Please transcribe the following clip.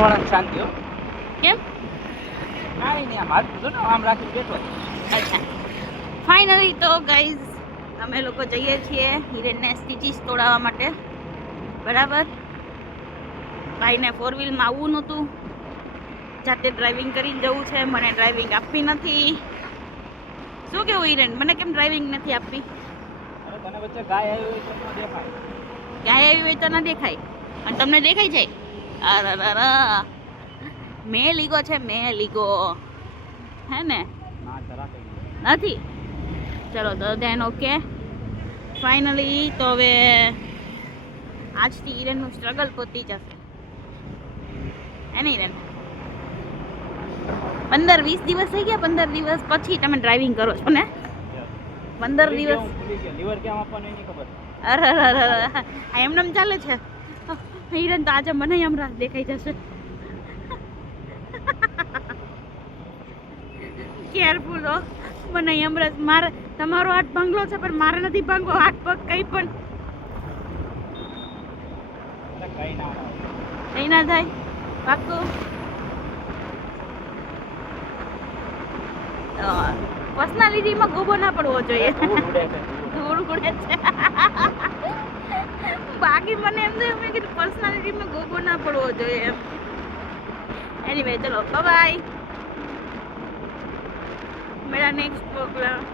વાળા શાંતિ હો. કેમ? કાંઈ નહીં, આમ હાથ જો ને આમ રાખી બેઠો. અચ્છા, ફાઇનલી તો ગાઈઝ અમે લોકો જઈએ છીએ હિરેનને સ્ટીચીસ તોડાવવા માટે. બરાબર, ભાઈને 4 વ્હીલમાં આવવું નહોતું, જાતે ડ્રાઇવિંગ કરીને જવું છે. મને ડ્રાઇવિંગ આપવી નથી. શું કેવું હિરેન, મને કેમ ડ્રાઇવિંગ નથી આપવી? અરે તને વચ્ચે ગાય આવી હોય તો ન દેખાય. ક્યાંય આવી હોય તો ના દેખાય, અને તમને દેખાય છે? અરે મેં લીગો છે, મેં લીગો હે ને? ના જરા કઈ નથી. ચલો તો ધેન ઓકે. ફાઇનલી તો હવે આજથી હિરેનનું સ્ટ્રગલ પતી જશે, હે ને હિરેન? 15-20 દિવસ થઈ ગયા. 15 દિવસ પછી તમે ડ્રાઇવિંગ કરો છો ને? 15 દિવસ. લીવર કેમ આપવાનું એની ખબર. અરે આ એમને એમ ચાલે છે. હિરેન તો આજે મને હમણાં દેખાઈ જશે. કેરફુલ હો, મને હમણાં મારે તમારો હાથ ભાંગલો છે પણ મારે નથી ભાંગવો હાથ પગ કઈ પણ. કઈ ના કઈ ના થાય પાક્કું. પર્સનાલિટીમાં ગોબો ના પડવો જોઈએ. ધૂળ ઉડે છે. બાકી મને એમ થયું મેં કીધું પર્સનાલિટીમાં ગોબો ના પડવો જોઈએ એમ. એનીવે ચલો બાય. मेरा नेक्स्ट प्रोग्राम